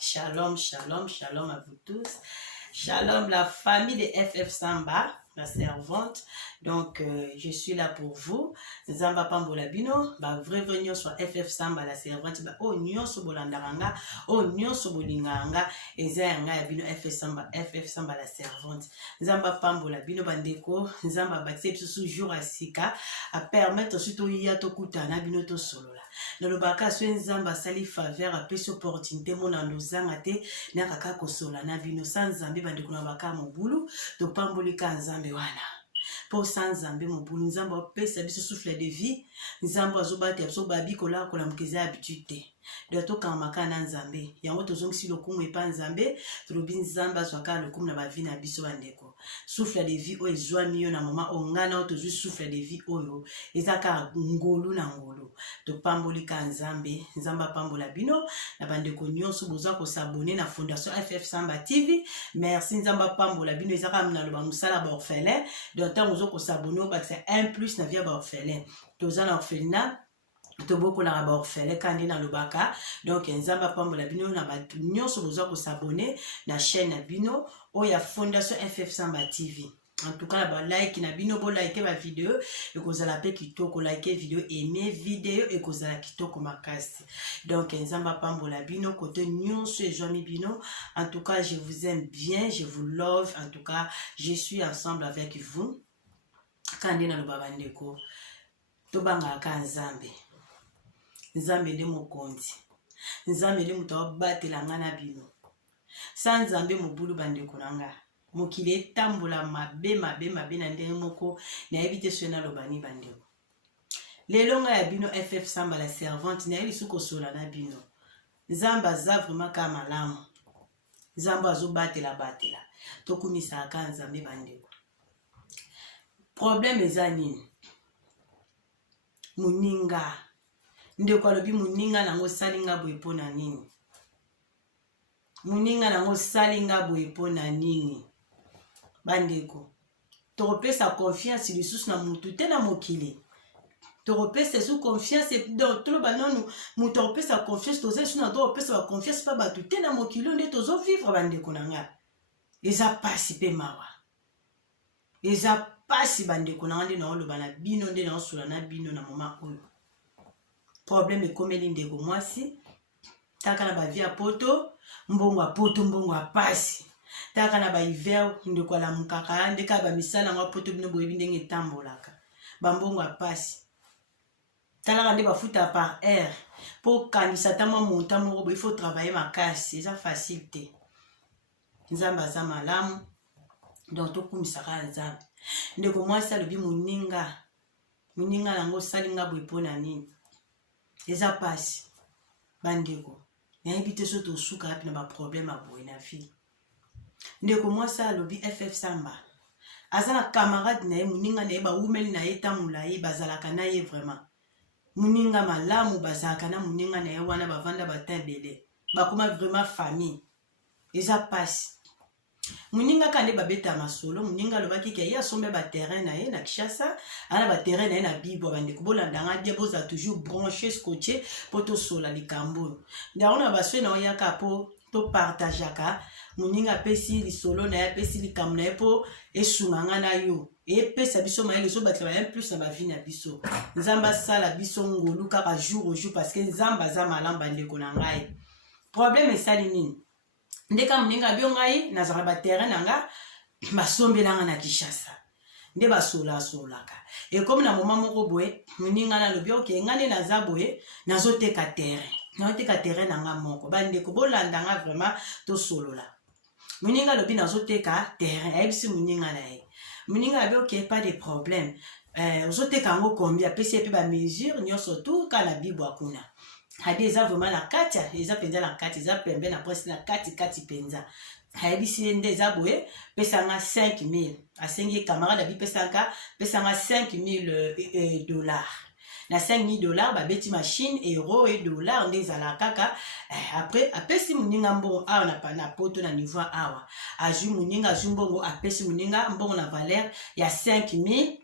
Shalom, shalom, shalom à vous tous. Shalom la famille de FF Samba, la servante. Donc, je suis là pour vous. Zamba Pambola Bino, vrai nyon sur FF Samba, la servante. Oh, nyon so bolandaranga, oh, nyon so bolinganga, et zanga bino FF Samba, la servante. Zamba Pambola Bino bandeko, Zamba batse sous jour à sika, à permettre surtout yato kutana bino to solo. Dans le baka so nzamba sali faveur a pesi opportunité mona ndozanga te na kaka kosola na bino sans nzambe bandeko na baka mobulu to pambolika nzambe wana pour sans nzambe mobulu nzamba opesa biso souffle de vie nzamba azobati biso babi kola kola mkeza habitude de to kamaka na nzambe yango tozongisi lokumu epa nzambe tolobi nzamba zwaka lokumu na bavi na biso bandeko souffle de vie oyo ezwami yo na mama ongana tozwi souffle de vie oyo ezaka ngolu na ngolu topambolika nzambe nzamba pambola bino na bandeko nyonso bozwa kosabone na fondation FF Samba TV merci nzamba pambola bino ezaka na loba musala ba orphelin donc tant ozo kosabone o bakisa 1+ na via ba orphelin toza na orphelinat toboko na ba orphelin kandi na lobaka donc nzamba pambola bino na batu nyonso bozwa kosabone na chaîne na bino oya fondation FF Samba TV. En tout cas, bah, like na bino bo like ma vidéo et que vous allez kitoko like vidéo aimer vidéo et que vous allez kitoko makasi. Donc nzamba pambola bino côté nyonso et jomi bino. En tout cas, je vous aime bien, je vous love. En tout cas, je suis ensemble avec vous. Kandi na lobaba ndeko tobanga ka nzambe. Nzambe de mokonzi. Nzambe de muto batela ngana bino. Sans nzambe mobulu bandeko nanga. Mokile tambola mabe na ndenge moko na ebite sona lobani bandeko. Lelo nga ya bino FF Samba la servante na eli suko sola na bino. Nzamba za vraiment ka malamu. Nzamba zo batela. Tokumisa aka nzambe bandeko. Problème eza nini? Muninga. Ndeko alobi muninga nango salinga boye pona nini? Muninga nango salinga boye pona nini? Bandeko, te repesa confiance lisusu na mutu te na mokili. Te repesa sous confiance dans tout le banon mu te repesa confiance toza sous na to repesa confiance pa batu te na mokili nde tozo vivre bandeko nanga. Eza pasi pe mawa. Eza pasi bandeko nanga nde na oloba na bino nde na osula na bino na moma oyo. Problème ekomeli ndeko mwasi. Taka na ba via poto, mbongo poto mbongo pasi. Taka na ba hiver ndeko la mukaka ndeka ba misala ngwa poto bino boyebi ndenge tambolaka. Bambongo pasi. Tala kande ba futa par air. Pour kanisa tama monta moko il faut travailler makasi, c'est facile te. Nzamba za malamu. Donc to kumisaka nzambe. Ndeko mwasi alobi muninga. Muninga nango salinga boye pona nini? Eza pasi. Bandeko. Na ebite so to suka api na ba problème aboye na vie. Ndeko mwasi alobi FF Samba. Azana camarade na ye muninga na ye ba umeli na ye tamula ye bazalaka na ye vraiment. Muninga malamu bazalaka na muninga na ye wana bavanda batebele. Bakoma vraiment famille. Eza pasi. Muninga kande babeta masolo, muninga lobaki ke ya sombe ba terrain na ye na Kishasa, ana ba terrain na ye na Bibo bandeko bolandanga dia boza toujours branché scotché poto sola likambo. Ndaona baswe na oyaka po to partageaka, muninga pesi li solo na ye pesi likambo na ye po esunganga na yo. Et pesa biso maele so batla 1+ na ba vie na biso. Nzamba sala biso ngolu kaka jour au jour parce que nzamba za malamba ndeko na ngai. Problème esali nini? Ndeka muninga bio ngai nazala ba terrain nanga basombelanga na Kishasa. Nde basola solaka. Et comme na moment moko boye muninga na lobi oke ngane naza boye nazoteka terrain. Nazoteka terrain nanga moko. Bandeko bolandanga vraiment to solola. Muninga lobi nazoteka terrain. Ebisi muninga na ye. Muninga bio oke pas de problème. Ozoteka ngo combien pesi pe ba mesure nyonso tout ka na Bible akuna. Hadi eza vraiment la katia, eza penza la kati, eza pembe na presse la kati penza. ayebisi nde eza boye pesanga 5000 asengi camarade abi pesanga 5000 dollars na 5000 dollars babeti machine euro et dollar nde ezala kaka après apesi moninga mbongo awa na poto na niveau awa azwi moninga azwi mbongo apesi moninga mbongo na valeur ya 5000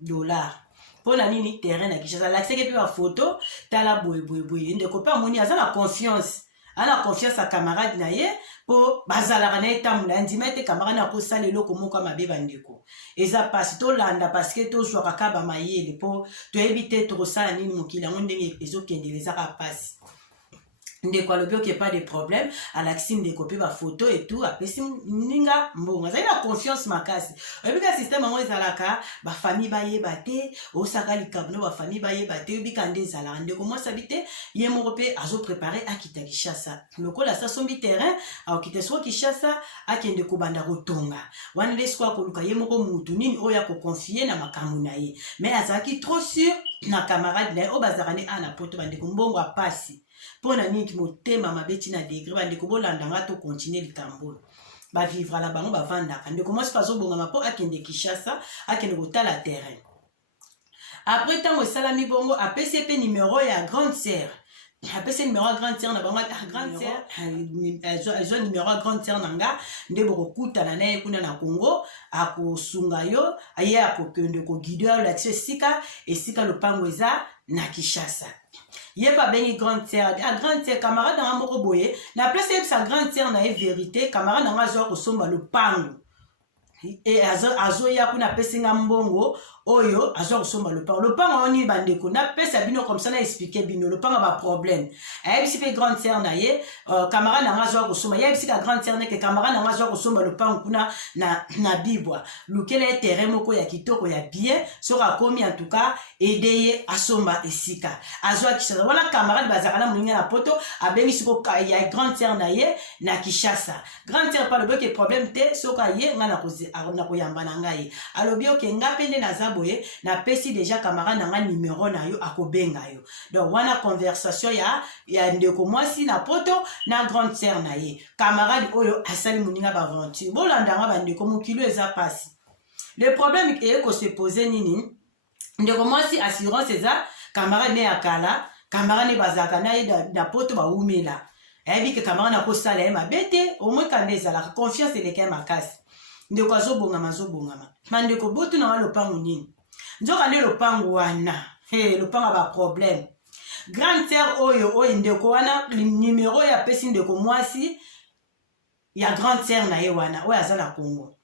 dollars mpona nini terrain na Kinshasa alakisaki mpe bafoto tala boye ndeko mpe amoni aza na confiance ana confiance à camarade na ye po bazalaka na etambola ndima ete camarade akosala eloko moko mabe bandeko eza pasi tolanda parceke tozwaka kaka bamayele po toyebi te tokosala nini mokili yango ndenge ezokendela ezaka pasi ndeko alobi oke pas de problème alakisi ndeko mpe bafoto etout apesi ninga mbongo azali na confiance makasi oyebika systeme yango ezalaka bafamille bayeba te osaka likambo no bafamille bayeba te oyebika nde ezalaka ndeko mwasi abi te ye moko mpe azoprépare akita Kinshasa lokola sa sombi terrain akokita soko Kinshasa akende kobanda kotonga wana nde siko akoluka ye moko mutu nini oyo akokonfie na makambo na ye mais azalaki trop sûr na camarade na ye oyo bazalaka ne ana poto bandeko mbongo apasi mpona nini motema mabeti na degré bandeko bolandanga to continue likambo bavivre la bango bavandaka ndeko mwasi mpe azobongama mpo akende Kinshasa akende kotala terrain après ntango esalami bongo apesi mpe numero ya grande sœur apesi numero ya grande sœur na bango grande sœur azwa numero ya grande sœur na nga nde bokokutana na ye kuna na Congo akosunga yo ye akokende koguide yo lakisa esika lopango eza na Kinshasa ye pa bengi grande sœur a grande sœur camarade na moko boye na place yebisa grande sœur na ye vérité camarade na nga azwa kosomba lopango e azoya kuna apesinga mbongo oyo azwa kosomba lopango oni bandeko napesa bino comme ça na expliquer bino lopango ba problème ayebisi mpe grande sœur na ye camarade na nga azwa kosomba yebisi ka grande sœur neke camarade na nga azwa kosomba lopango kuna na bibwa lukela ye terrain moko ya kitoko ya bien soki akomi en tout cas ede ye asomba esika azwa Kinshasa wana camarade bazalaka na moninga na poto abengi siko ya grande sœur na ye na Kinshasa grande sœur pa lobi oke problème te soki aye nga na koyamba na ngai alobi oke nga mpe nde naza boye napesi déjà camarade na nga numero na yo akobenga yo donc wana conversation ya ndeko mwasi na poto na grande sœur na ye camarade oyo asali moninga baventure bolandanga bandeko mokilo eza pasi le problème eye kose pose nini ndeko mwasi assurance eza camarade ne ya kala camarade ne bazalaka na ye na poto baumela ayebi ke camarade akosala ye mabe te omoi kanda ezalaka confiance eleka ye makasi ndeko azobongama mandeko botu na nga lopango nini nzoka nde lopango wana lopango ba problème grande sœur oyo ndeko wana numero ya pesi ndeko mwasi ya grande sœur na ye wana oyo aza na Congo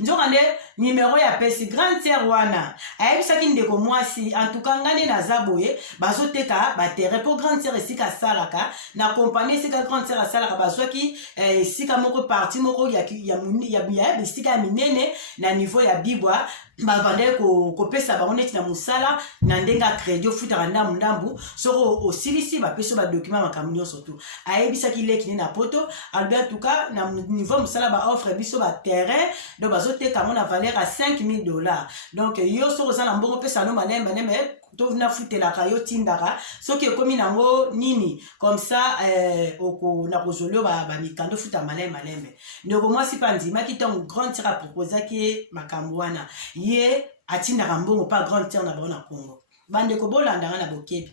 nzoka nde numero ya pesi grande sœur wana ayebisaki ndeko mwasi en tout cas ngane naza boye bazoteka baterrain mpo grande sœur esika asalaka na compagnie esika grande sœur asalaka bazwaki esika moko parti moko ya esika ya minene na niveau ya bibwa babandaki kopesa bango neti na mosala na ndenge acrédit ofutaka ndambu soko osilisi bapesi badokima makambo nyonso tu ayebisaki leki ne na poto alobi en tout cas na niveau mosala baoffre biso baterrain donc bazoteka yango na valeur ya 5000 dollars donc yo soko oza na mbongo opesa no malembe tovina futelaka yo tindaka soki ekomi nango nini comme ça na kozoli yo bamikando futa malembe ndeko mwasi mpe andimaki ntango grande sœur aproposaki makambo wana ye atindaka mbongo pa grande sœur na bango na Congo bandeko bolandanga na bokebi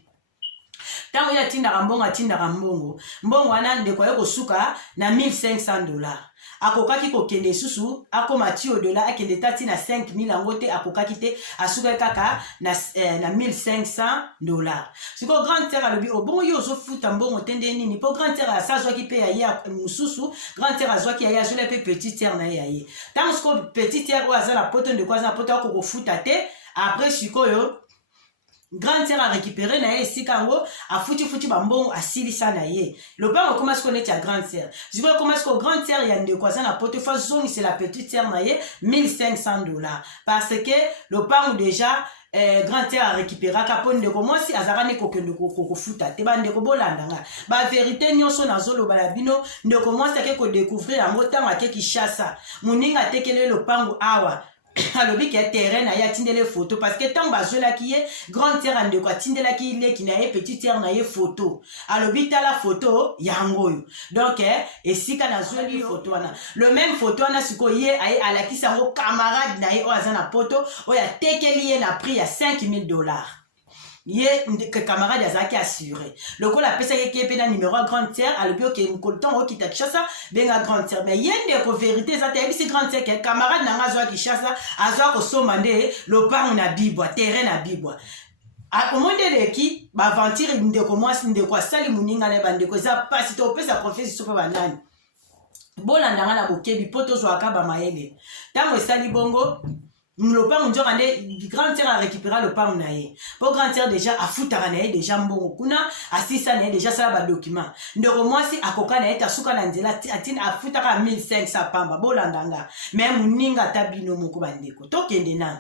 ntango ye atindaka mbongo wana ndeko aye kosuka na 1500 dollars akokaki kokende susu akoma ti au-delà akende tati na 5000 yango te akokaki te asukaki kaka na 1500 dollars siko grande sœur alobi obongo yo ozofuta mbongo te nde nini mpo grande sœur asa azwaki mpe yaye mosusu grande sœur azwaki yaye azwela mpe petite sœur na ye yaye ntango siko petite sœur oyo aza na poto ndeko aza na poto akokofuta te après sikoyo grande sœur a récupéré na ye esika yango afuti bambongo asilisa na ye lopango okoma siko neti ya grande sœur sikoyo okoma siko grande sœur ya ndeko aza na poto fa zongisela petite sœur na ye 1500 dollars parce que lopango déjà grande sœur a récupéraka mpo ndeko mwasi azalaka ne kokende kofuta te bandeko bolandanga bavérité nyonso nazoloba na bino ndeko mwasi ake kodécouvrir yango ntango ake Kinshasa moninga atekele lopango awa alobi ke terrain na ye atindele photo parce que tant bazwelaki ye grande sœur andeko atindelaki leki na ye petite sœur na ye photo alobi tala photo yango oyo donc esika nazweli photo wana le même photo wana sikoyo ye aye alakisi yango camarade na ye oyo aza na poto oyo atekeli ye na prix ya $5000 ye camarade azalaki assuré lokola apesaki ye mpe na numéro ya grande sœur alobi oke ntango okita Kinshasa benga grande sœur mais ye ndeko vérité eza te yebisi grande sœur ke camarade nanga azwa Kinshasa azwa kosomba nde lopango na bibwa terrain na bibwa omoni eleki baaventure ndeko mwasi ndeko asali moninga na ye bandeko eza pasi to opesa confiance so mpe banani bolandanga na bokebi mpo tozwaka bamayele ntango esali bongo lopango nzoka nde grande sœur arécupéra lopango na ye po grande sœur déjà afutaka na ye déjà mbongo kuna asisa na ye déjà asala badocument ndeko mwasi akoka na ye tasuka na nzela atini afutaka 1500 pamba bolandanga me moninga ata bino moko bandeko tokende nano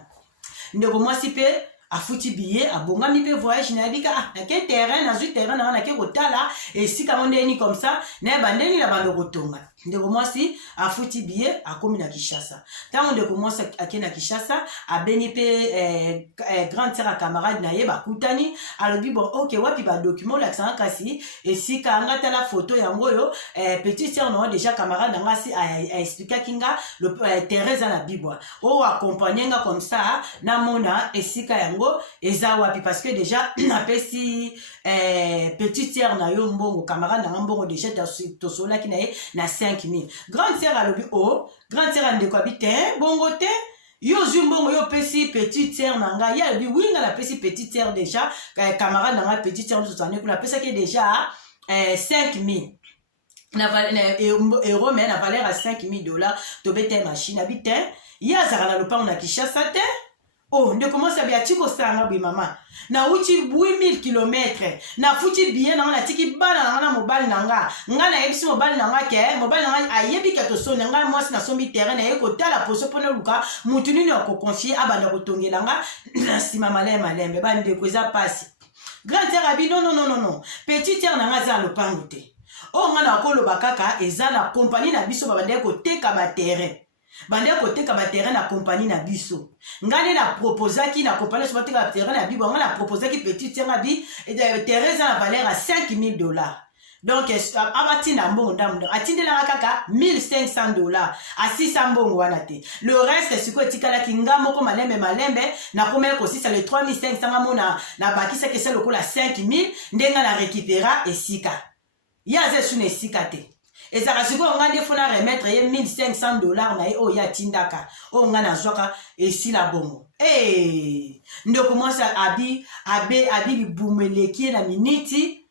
ndeko mwasi mpe afuti billet abongami mpe voyage na yebika nake terrain nazwi terrain nanga nake kotala esika mo ndeni comme ça na ye bandeni na bando kotonga ndeko mwasi afuti billet akomi na Kinshasa ntango ndeko mwasi ake na Kinshasa abengi mpe grande sœur ya camarade na ye bakutani alobi bon ok wapi badocument olakisanga kasi esika anga tala photo yango oyo petite sœur nango déjà camarade nanga asi aexplikaki nga terrain eza na bibwa oyo akompagne nga comme ça namona esika yango eza wapi parce que déjà napesi petite sœur na yo mbongo camarade nanga mbongo déjà tosolaki na ye na 5000 grande sœur alobi oh grande sœur andeko abi te bongo te yo zwi mbongo yo pesi petite sœur nanga ye alobi winga napesi petite sœur déjà camarade nanga petite sœur tozane kuna apesaki déjà 5000 euro mais na valeur à $5000 tobete machine abi te ye azaka na lopango na Kinshasa te oh ndeko mwasi abi ati kosanga boye mama nauti 8000 km nafuti billet nanga natiki bana nanga na mobali nanga nga nayebisi mobali nanga ke mobali nanga ayebi ke tosoni nga mwasi nasombi terrain naye kotala poso mpona luka mutu nini akokonfie abanda kotongela nga na nsima malembe bandeko eza pasi grande sœur abi non petite sœur nanga aza na lopango te oyo nga na koloba kaka eza na kompani na biso babandeki koteka baterrain bande koteka baterrain na compagnie na biso ngane na proposaki na compagnie so bateka terrain na bibo ngana proposaki petite sœur abi terrain za na valeur à $5000 donc abatina mbongo ndamu atindela kaka $1500 asisa mbongo wana te le reste siko etikala kinga moko malembe na komela kosisa le 3500 mona na bakisa kesa lokola 5000 ndenga na récupéra esika yaze sune esika te ezaka sikoyo nga nde fona remettre ye $1500 na ye oyo ye atindaka oyo nga nazwaka esila bongo ndeko mwasi abi libumu eleki ye na miniti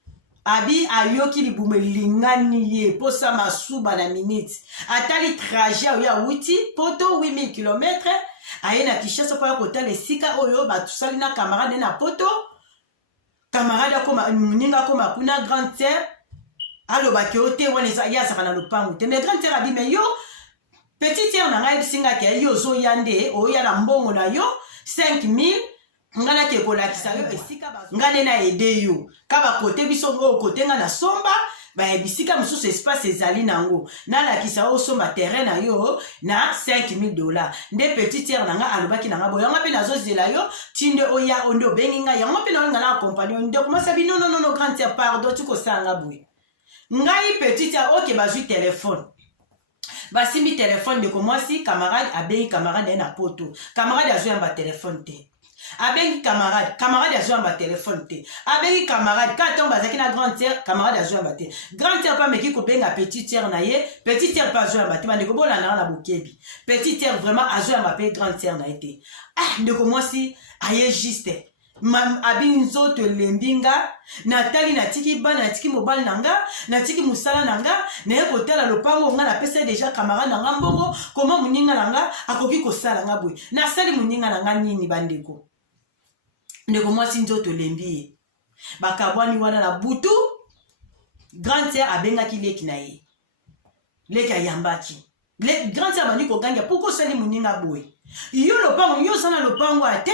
abi ayoki libumu elingani ye posa masuba na miniti atali trajet oyo awuti poto 8000 km aye na Kinshasa mpo ya kotala esika oyo batusali na camarade na poto camarade akoma moninga akoma kuna grande sœur alobaki o te wana ye azaka na lopango te mais grande sœur abi me yo petite sœur na ngai ebisingaki yo ozoya nde oya na mbongo na yo 5000 nga naki ekolakisa yo esika nga nde na ede yo ka bakote biso ngo kote nga na somba bisika mosusu espace ezali nango nalakisa osomba terrain na yo na $5000 nde petite sœur nanga alobaki nanga boyo yanga mpe nazozela yo tinde oya onde obengi ngai yango mpe naolinga na accompagne nde komasa bi non grande sœur pardon tikosanga boye ngai petite ok bazwi telefone basimbi telefone ndeko mwasi camarade abengi camarade na poto camarade azwi yamba telefone te abengi camarade azwi yamba telefone te abengi camarade ka ntango bazalaki na grande sœur camarade azwi yamba te grande sœur mpe ameki kobenga petite sœur na ye petite sœur mpe azwi yamba te bandeko bolandanga na bokebi petite sœur vraiment azwi yamba mpe grande sœur na ye te ndeko mwasi aye juste abi nzoto elembi nga natali natiki bana natiki mobali nanga natiki musala nanga naye kotala lopango nga napesa déjà camarade nanga mbongo koma moninga nanga akoki kosala nga boye nasali moninga nanga nini bandeko ndeko mwasi nzoto elembi ye bakabwani wana na butu grande sœur abengaki leki na ye leki ayambaki Les grands sœurs bandi ko ganga pourquoi sali muninga boy. Yo lopango yo sana lopango ate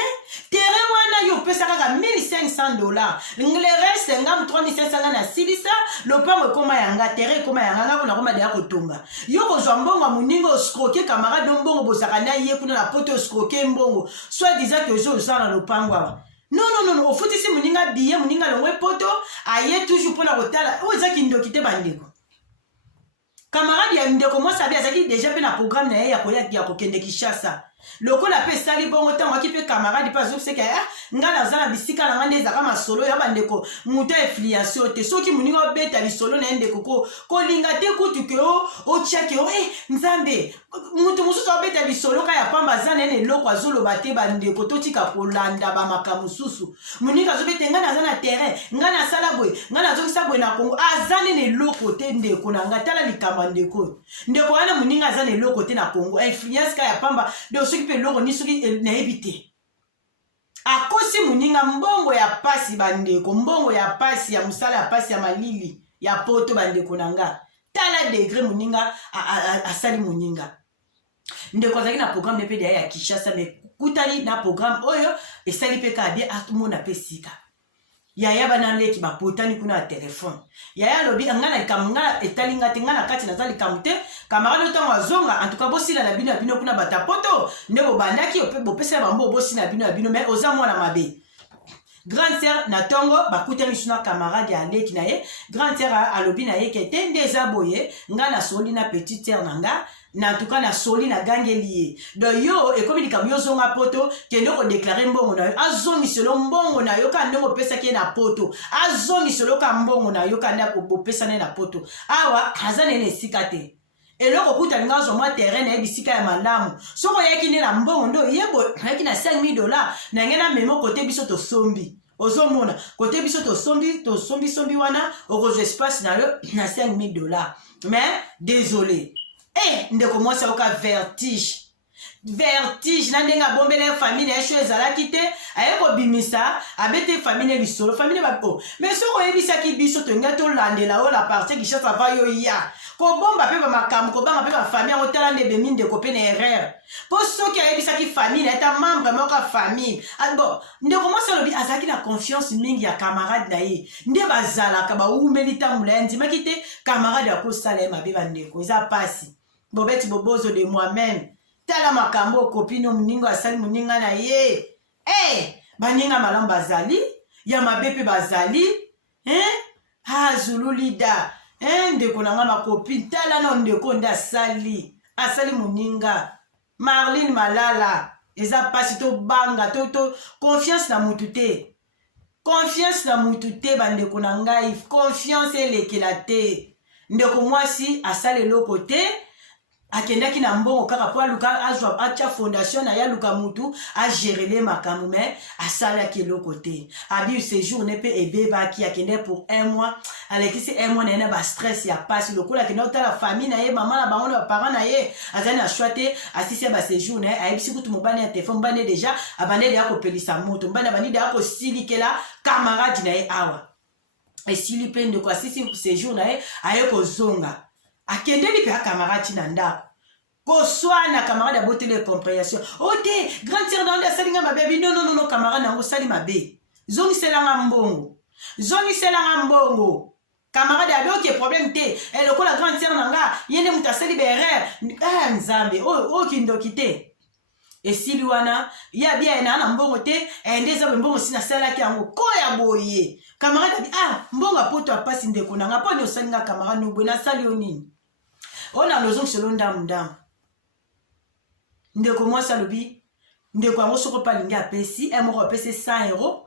terrain wana yo pesa kaka $1500. Le reste ngam 3500 na silisa lopango koma yanga terrain koma yanga kuna koma dia kotonga. Yo ko zwambongo muninga oscroquer camarade mbongo bosaka na ye kuna na poto oscroquer mbongo. Soit disant que yo sana lopango awa. Non, au foot ici muninga billet muninga longwe poto aye toujours pour la rotala. O za kindokite bandeko. Camarade ya ndeko moi sabi azaki déjà pe na programme na ye ya koya ya kokende Kinshasa. Loko la pe sali bongo tango ki pe camarade pas zo c'est que nga na zana bisika na ngande ezaka masolo ya bandeko muta affiliation te soki muninga beta lisolo na ndeko ko linga te kutu ke o check o nzambe mutu mususu beta lisolo ka ya pamba zana ne loko azolo bate bandeko to tika kolanda ba makamususu muninga zo beta nga na zana terrain nga na sala boy nga na zo kisa boy na Kongo azane ne loko te ndeko na ngatala likamba ndeko wana muninga azane loko te na Kongo influence ka ya pamba de soki pe loko ni soki na ebite akosi muninga mbongo ya pasi bandeko mbongo ya pasi ya musala ya pasi ya malili ya poto bandeko nanga tala degré muninga asali muninga ndeko azaki na programme pe ya Kinshasa me kutali na programme oyo esali pe ka bien atumona pe sika yaya bana leki bapotani kuna telefone yaya lobi ngana kamnga etalinga tingana kati na zali kamute camarade otango azonga en tout cas bosila na bino kuna batapoto ndebo bandaki bopesa bambo bosila na bino mais oza mwana mabe grande sœur na tongo bakutani suna camarade ya leki na ye grande sœur alobi na ye kete ndeza boye ngana soli na petite sœur nanga na tout cas na soli na gangeli donc yo ekomi likam yo zonga poto kende ko déclarer mbongo na yo azongi selo mbongo na yo ka ndongo pesa ke na poto azongi selo ka mbongo na yo ka ndako bopesa na poto awa azane ne sikate eloko kuta nga zo mwa terrain na bisika ya malamu soko yaki ne na mbongo ndo yebo yaki na $5000 na ngena memo kote biso to sombi ozomona kote biso to sombi wana okozo espace na yo na $5000 mais désolé ndeko mwasi oka vertige na ndenga bombele famille ya sho ezalaki te aye kobimisa abete famille lisolo famille bapo mais soko yebisaki biso tonga tolandela o la partie Kinshasa va yo ya kobomba pe ba makambo kobanga pe ba famille otala ndebe minde ko pe na erreur po soki ayebisaki famille eta membre moka famille bon ndeko mwasi alobi azaki na confiance mingi ya camarade na ye nde bazalaka baumeli tambula ya ndimaki te camarade akosala ye mabe bandeko eza pasi bobeti bobozo de moi-même tala makambo copine muninga asali muninga na ye baninga malambo bazali ya mabepe bazali zululida ndeko nanga ma copine tala no ndeko nda asali muninga Marlene Malala eza pasi to banga to confiance na mutu te bandeko na ngai confiance elekela te ndeko mwasi asali loko te akendaki na mbongo kaka po aluka azwa acha fondation na ya luka mutu a gérer les makambo mais asala ki loko te abi séjour ne pe ebeba ki akende pour 1 mois aleki c'est 1 mois na ba stress ya passe lokola kenda ta la famille na ye maman na bango na parents na ye azali na choité assisi ba séjour na ayebisi kutu mobane ya téléphone mbane déjà abane ya ko pelisa moto mbane bani ya ko silikela camarade na ye awa esili pe ndeko assisi séjour na ye aye ko zonga akendeli pe camarade na ndako koswana camarade abotele compréhension ote grande sœur dans la salinga mabe non camarade nango sali mabe zongiselanga mbongo camarade adoke problème te eloko la grande sœur nanga yende mutasali berere nzambe kindoki te esili wana ya bia na mbongo te ndeza mbongo sina salaki yango koya boye camarade abi mbongo apoto apasi ndeko nanga poni osalinga camarade no bwe na sali onini ona lozong selo ndamu ndeko mwasi alobi ndeko yango soko palingi apesi moko apesi 100 euros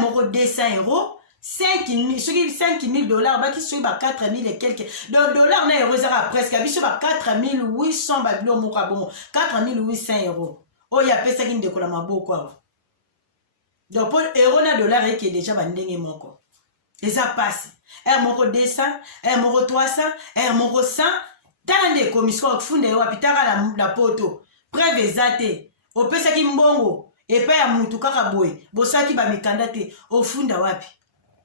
moko 200 euros 5000 soki $5000 baki soki ba 4000 et quelques dollars na euro ezaka presque abiso ba 4800 babilo moko abongo 4800 euros oyo apesaki ndeko na maboko awa donc po euro na dollar eke déjà bandenge moko eza pasi moko 200 moko 300 moko 100 tala ndeko misko okufunda yo apitaka la poto preuve eza te opesaki mbongo epai ya mutu kaka boye bosaki bamikanda te ofunda wapi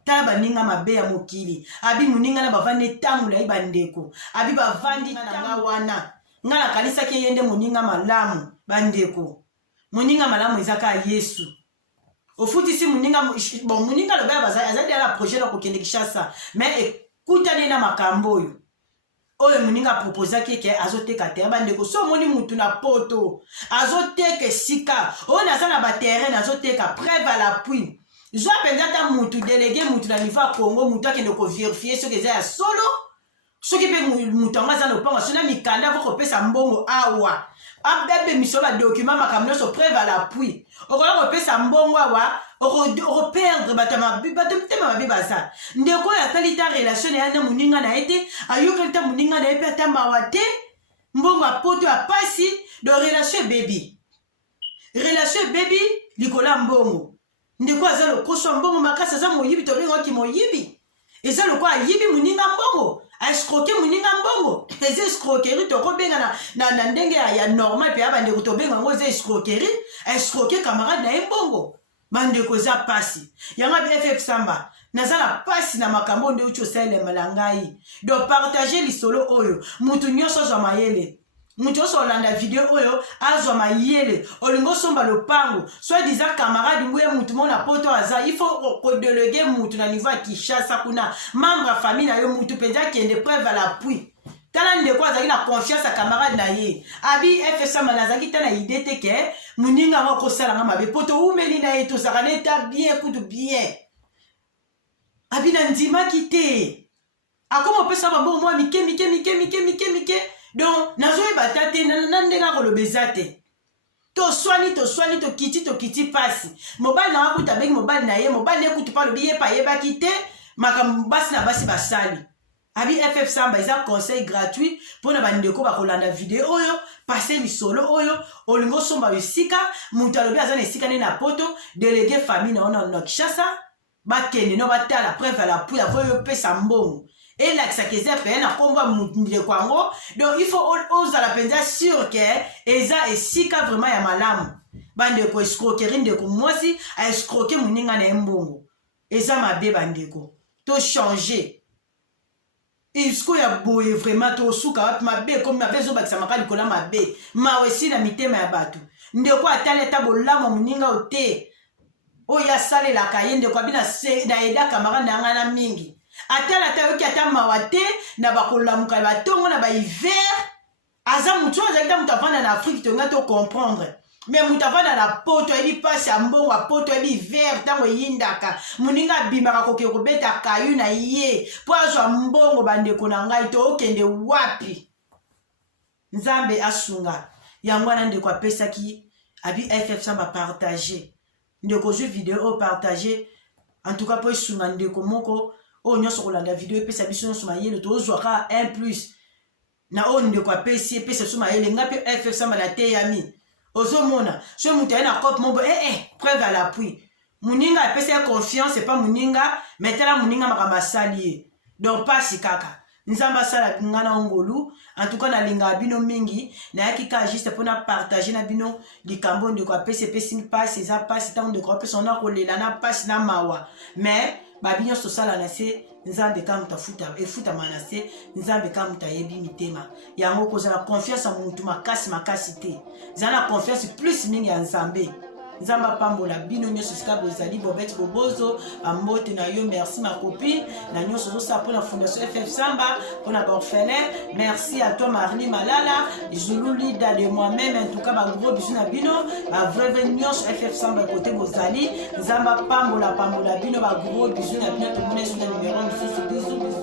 tala baninga mabe ya mokili abi muninga na bavandi tamula ye bandeko abi bavandi nanga wana nga na kanisa ki yende moninga malamu bandeko moninga malamu ezaka Yesu ofutisi moninga bon moninga le baba azali la projet la kokende Kinshasa mais ekutani na makambo oyo moninga proposaki ke azoteka terre bandeko so moni mutu na poto azoteka sika oyo naza na baterrain azoteka preuve à l'appui zo apenza ta mutu délégué mutu na niveau ya Congo mutu akende kovérifier soki eza ya solo soki mpe mutu yango aza na lopango sona mikanda vo kopesa mbongo awa abebe miso badocument makambo nyonso preuve à l'appui okola kopesa mbongo awa okoperdre bato motema mabe baza ndeko oyo atali ta relation na ye na moninga na ye te ayokeli ta moninga na ye mpe ata mawa te mbongo apoto ya pasi do relation ebebi likolo ya mbongo ndeko aza lokoso ya mbongo makasi aza moyibi tobengaki moyibi eza loko ayibi moninga mbongo aescroke moninga mbongo eza escroquerie tokobenga na ndenge ya normal mpe ya bandeko tobenga yango eza escroquerie aescroke camarade na ye mbongo bandeko eza pasi yango abi FF Samba naza na pasi na makambo nde uti osalema na ngai do partage lisolo oyo mutu nyonso azwa mayele mutu nyonso olanda video oyo azwa mayele olingi osomba lopango soit disant camarade mbuye mutu mo na poto aza il faut kodelege mutu na niveau ya Kinshasa kuna membre ya famille na yo mutu mpenza akende preuve à l'appui tala ndeko azalaki na confiance ya camarade na ye abi FF Samba nazalaki ta na idée te ke moninga yango akosalanga mabe po toumeli na ye tozalaka na eta bien kutu bien abi na ndimaki te akoma opesa bambongo mwa mike donc nazoyeba ta te na ndenge akoloba eza te toswani tokiti pasi mobali na akuta abengi mobali na ye mobali na ye kutu pa lobi ye pa yebaki te makambo basi na basi basali abi FF Samba eza conseil gratuit mpona bandeko bakolanda video oyo pase lisolo oyo olingo somba esika mutu alobi aza na esika nde na poto délégué famille na ona na Kinshasa bakende no batala preuve à l'appui avoyo pesa mbongo elakisaka eza peye na nkombo ya ndeko yango donc il faut ozala mpenza sûr ke eza esika vraiment ya malamu bandeko escroquerie ndeko mwasi aescroke moninga na ye mbongo eza mabe bandeko to changer isko ya boye vraiment tosuka wapi mabe komi mabe ezobakisa maka likola mabe mawe esi na mitema ya bato ndeko atali ata bolamo moninga o te oyo asalelaka ye ndeko abi na eda camarade na yanga na mingi atala ata yoki ata mawa te na bakolamuka batongo na bahiver aza mutu oyo azalaki ta mutu avanda na Afrique tonga to comprendre mais mutu avanda na poto ebi pasi ya mbongo apoto ebi hiver ntango eyindaka moninga abimaka koke kobeta kayu na ye mpo azwa mbongo bandeko na ngai to okende wapi nzambe asunga yango wana ndeko apesaki abi FF Samba partage ndeko ozwi video oyo partage en tout cas mpo esunga ndeko moko oyo nyonso kolanda video epesa biso nyonso mayele tozwaka 1+ na oyo ndeko apesi epesa biso mayele nga mpe FF Samba na te yami ozomona so mutu aye na cope mobo preuve à l'appui moninga apesa ye confiance epa moninga metala moninga makambo asali ye donc pasi kaka nzambe asala nga na ngolu en tout cas nalinga bino mingi nayaki ka juste mpona partage na bino likambo ndeko apesi epesi pasi eza pasi ntango ndeko apesa ona kolela na pasi na mawa mais babi nyonso tosala na se nzambe ka mutu efutama na se nzambe ka mutu ayebi mitema yango kozala confiance ya mutu makasi te zala na confiance plus mingi ya nzambe nzambe apambola bino nyonso sika bozali bobeti bobozo bambote na yo merci ma copine na nyonso ozosala mpona fondation FF Samba mpona baorphelin merci à toi Marli Malala Zulu Lida de moi-même en tout cas bagros biso na bino bavrai nyonso FF Samba kote bozali nzambe apambola bino bagros biso na bino tomona esu na numero mosusu biso